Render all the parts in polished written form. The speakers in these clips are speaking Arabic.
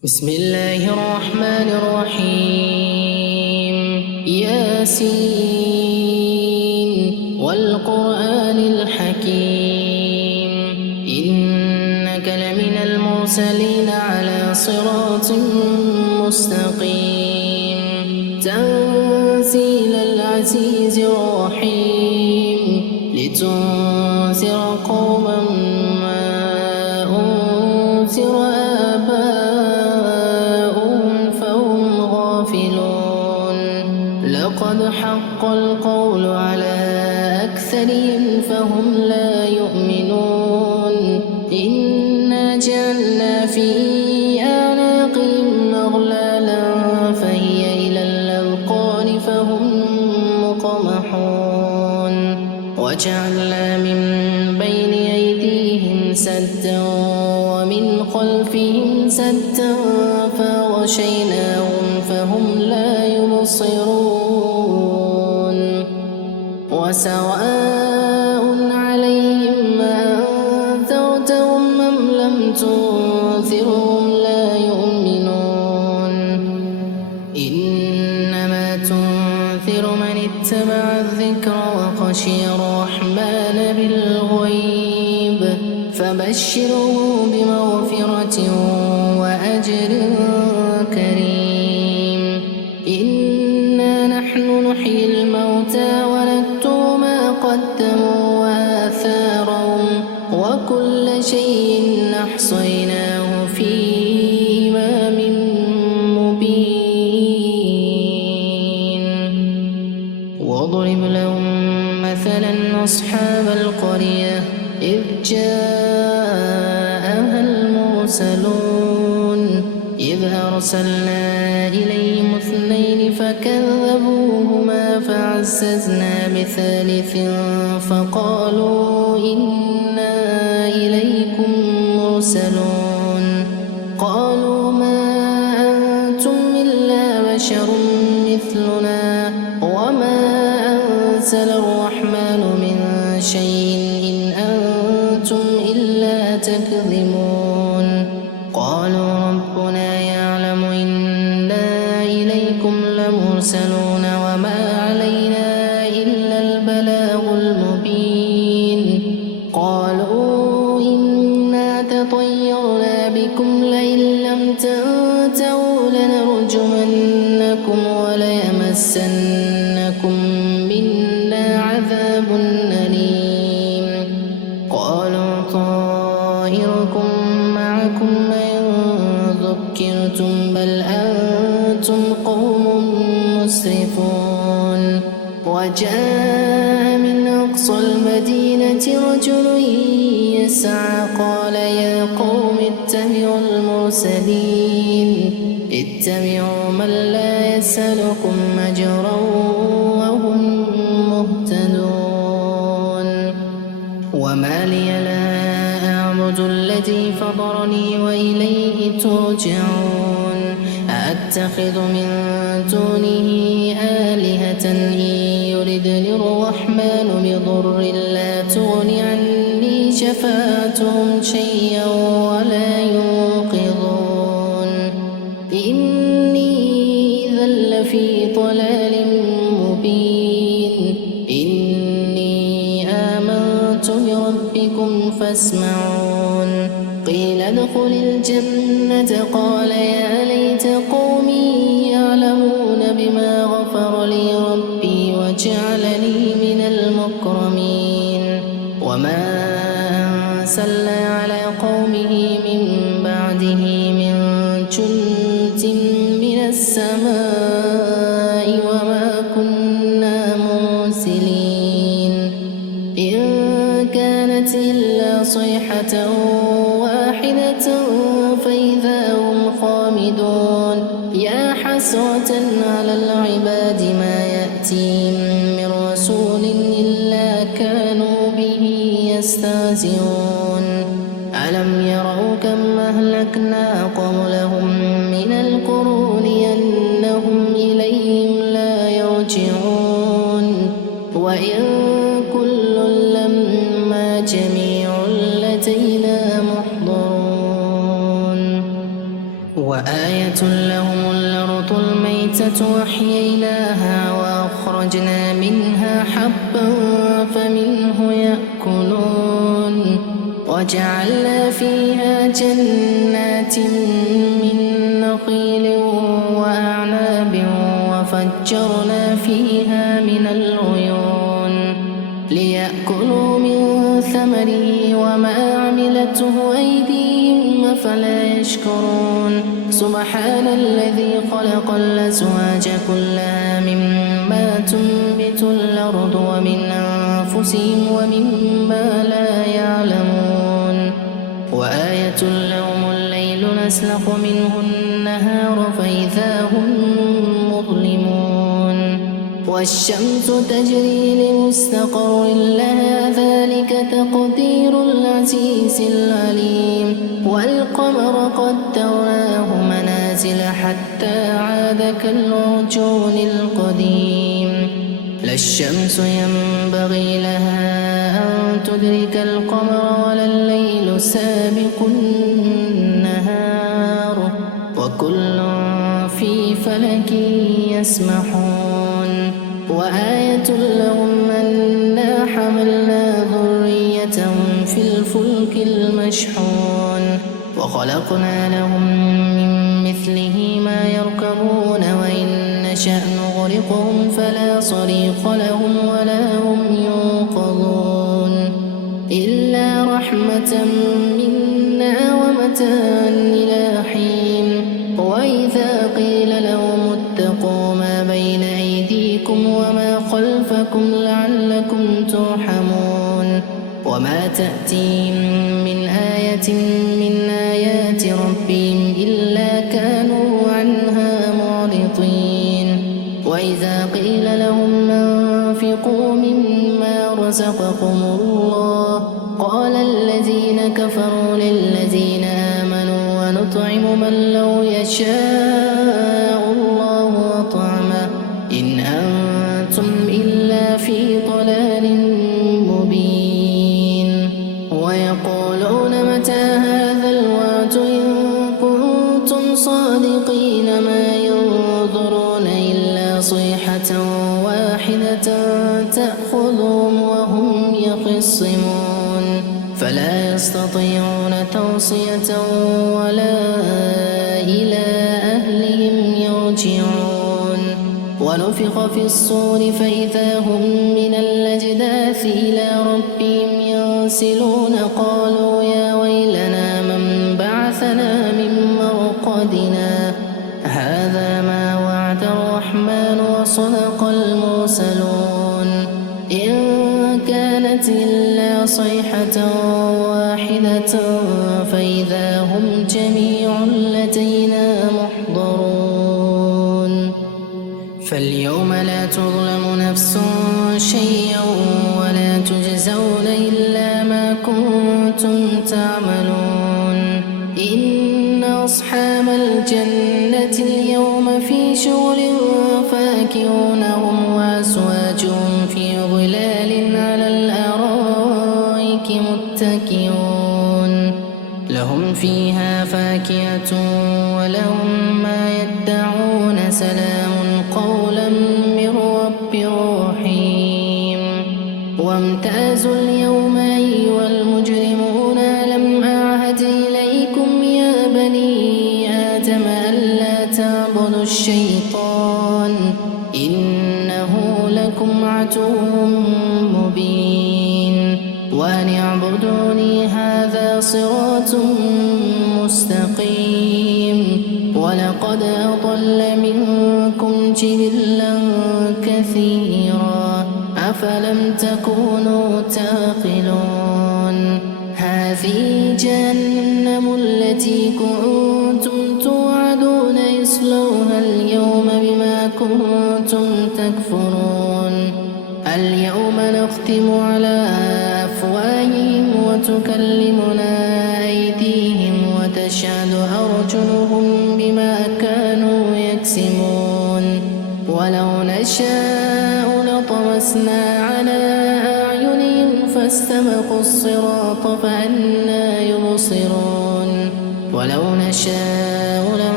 بسم الله الرحمن الرحيم. ياسين والقرآن الحكيم إنك لمن المرسلين على صراط مستقيم تنزيل العزيز الرحيم لتنذر قوما ما أنذر لقد حق القول على أكثرهم فهم لا يؤمنون إنا جعلنا في أعناقهم أغلالا فهي إلى الأذقان فهم مقمحون وجعلنا من بين أيديهم سدا ومن خلفهم سدا فغشيناهم فهم لا يبصرون وسواء عليهم أنذرتهم أم لم تنذرهم لا يؤمنون إنما تنذر من اتبع الذكر وخشي الرحمن بالغيب فبشره بمغفرة وأجر كريم. إنا نحن نحيي الموتى ونكتب ما قدموا وآثارهم وكل شيء أحصيناه في إمام مبين. واضرب لهم مثلا أصحاب القرية إذ جاءها المرسلون إذ أرسلنا إليهم اثنين فكذبوهما فعززنا بثالث فقالوا إنا إليكم مرسلون قالوا ما أنتم إلا بشر مثلنا وما أنزل الرحمن من شيء إن أنتم إلا تكذبون قالوا ربنا يعلم إنا إليكم لمرسلون وما علينا إلا البلاغ المبين قالوا إنا تطيرنا بكم لئن لم تنتهوا لنرجمنكم وليمسنكم منا عذاب أليم قالوا طائركم معكم إن ذكرتم بل أنتم قوم مسرفون. وجاء من أقصى المدينة رجل يسعى قال يا قوم اتبعوا المرسلين اتبعوا من لا يسألكم أجرا وهم مهتدون. وما لي لا أعبد الذي فطرني وإليه ترجعون أأتخذ من دونه آلهة إن يردني الرحمن بضر لا تغن عني شفاعتهم شيئا ولا ينقذون إني إذا لفي ضلال مبين. إني آمنت بربكم فاسمعون قيل ادخل الجنة قال يا ليت قومي يعلمون بما غفر لي ربي وجعلني من المكرمين. وما أرسلنا على قومه من بعده من جند من السماء وما كنا مرسلين إن كانت إلا صيحة واحدة فإذا هم خامدون يا حسرة على العباد ما يأتيهم من رسول إلا كانوا به يستهزئون. ألم يروا كم أهلكنا قبلهم من القرون أنهم إليهم لا يرجعون وإن كل لما جميع لدينا محضرون. وآية لهم الأرض الميتة وأحييناها وأخرجنا منها حبا فمنه يأكلون وجعلنا فيها جنات من نخيل وأعناب وفجرنا فيها من العيون ليأكلوا من ثمره وما عملته أيديهم أفلا يشكرون سبحان الذي خلق الأزواج كلها مما تنبت الأرض ومن أنفسهم ومما لا يعلمون وآية لهم الليل نسلخ منه النهار فإذا هم مظلمون والشمس تجري لمستقر لها ذلك تقدير العزيز العليم والقمر قدرناه منازل حتى عاد كالعرجون القديم لا الشمس ينبغي لها أن تدرك القمر ولا الليل سابق النهار وكل في فلك يسبحون وآية لهم أنا حملنا ذريتهم في الفلك المشحون وخلقنا لهم من مثله ما يركبون وإن نشأ نغرقهم فلا صريخ لهم ولا هم ينقذون إلا رحمة منا ومتاعا إلى حين وإذا قيل لهم اتقوا ما بين أيديكم وما خلفكم لعلكم ترحمون وما تأتيهم من آية من آيات ربهم إلا كانوا عنها معرضين وإذا قيل لهم أنفقوا مما رزقكم الله قال الذين كفروا للذين آمنوا ونطعم من لو يشاء الله أطعمه إن أنتم إلا في ضلال مبين ويقولون متى هذا الوعد إن كنتم صادقين ما ينظرون إلا صيحة واحدة تأخذهم وهم يخصمون فلا يستطيعون توصية ولا إلى أهلهم يرجعون ونفخ في الصور فإذا هم من الأجداث إلى ربهم ينسلون قالوا يا ويلنا من بعثنا من مرقدنا هذا ما وعد الرحمن وصدق المرسلون إن كانت إلا صيحة واحدة فإذا هم جميع لدينا محضرون فاليوم لا تظلم نفس شيئا ولا تجزون إلا ما كنتم تعملون إن أصحاب الجنة اليوم في شغل فاكهون هم وأزواجهم في ظلال على الأرائك متكئون لهم فيها فاكهة ولهم ما يدعون سلام قولا من رب رحيم وامتازوا اليوم أيها المجرمون ألم أعهد إليكم يا بني آدم ألا تعبدوا الشيطان إنه لكم عدو مبين وأن اعبدوني هذا صراط مستقيم ولقد أضل منكم جبلا كثيرا أفلم تكونوا تعقلون هذه جهنم التي كنتم توعدون اصلوها اليوم بما كنتم تكفرون اليوم نختم على أفواههم وتكلمنا أيديهم وتشهد أرجلهم بما كانوا يكسبون ولو نشاء لطمسنا على أعينهم فاستبقوا الصراط فأنى يبصرون ولو نشاء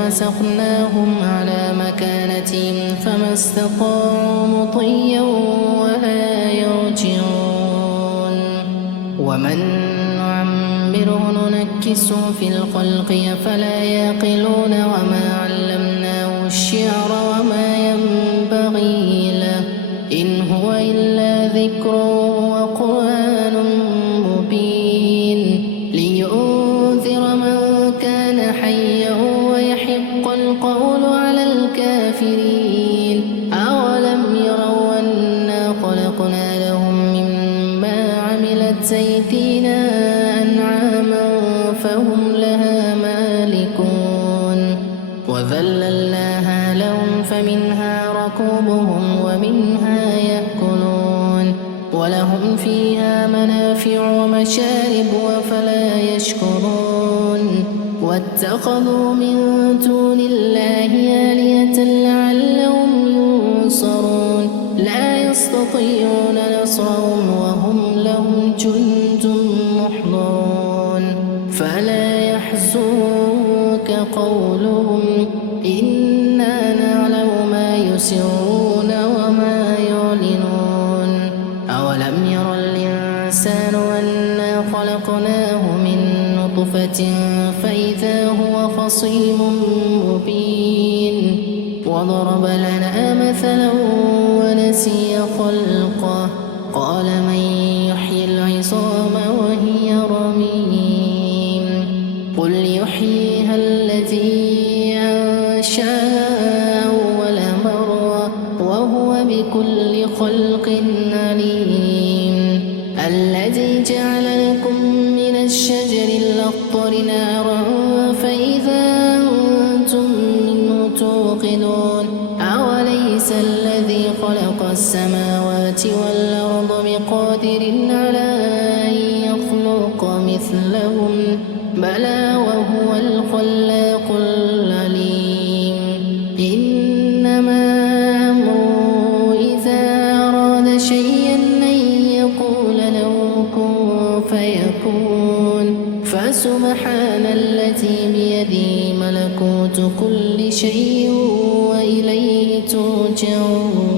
وسقناهم على مكانتهم فما استطاعوا مطيا ولا يرجعون ومن نعمره ننكسه في الخلق أفلا يعقلون وما علمناه الشعر وما ينبغي له إن هو إلا ذكر وقرآن مبين لينذر من كان حيا ويحق القول على الكافرين أولم يروا أنا خلقنا لهم مما عملت أيدينا أنعاما فهم لها مالكون وذللناها لهم فمنها ركوبهم ومنها يأكلون ولهم فيها منافع ومشارب أفلا يشكرون واتخذوا من دون الله آلهة لعلهم ينصرون لا يستطيعون نصرهم وهم لهم جند محضرون فلا يحزنك قولهم إنا نعلم ما يسرون وما يعلنون أولم ير الإنسان أنا خلقناه من نطفة فإذا هو خصيم مبين وضرب لنا مثلا ونسي خلقه قال من يحيي العظام وهي رميم قل يحييها الذي أنشأها أول مرة وهو بكل خلق عليم الذي جعل لكم من الشجر الأخضر نارا فإذا أنتم منه توقدون أوليس الذي خلق السماوات والأرض بقادر على أن يخلق مثلهم بلى وهو الخلاق العليم إنما أمره إذا أراد شيئا أن يقول له كن فيكون فسبحان الذي بيده ملكوت كل شيء وإليه ترجعون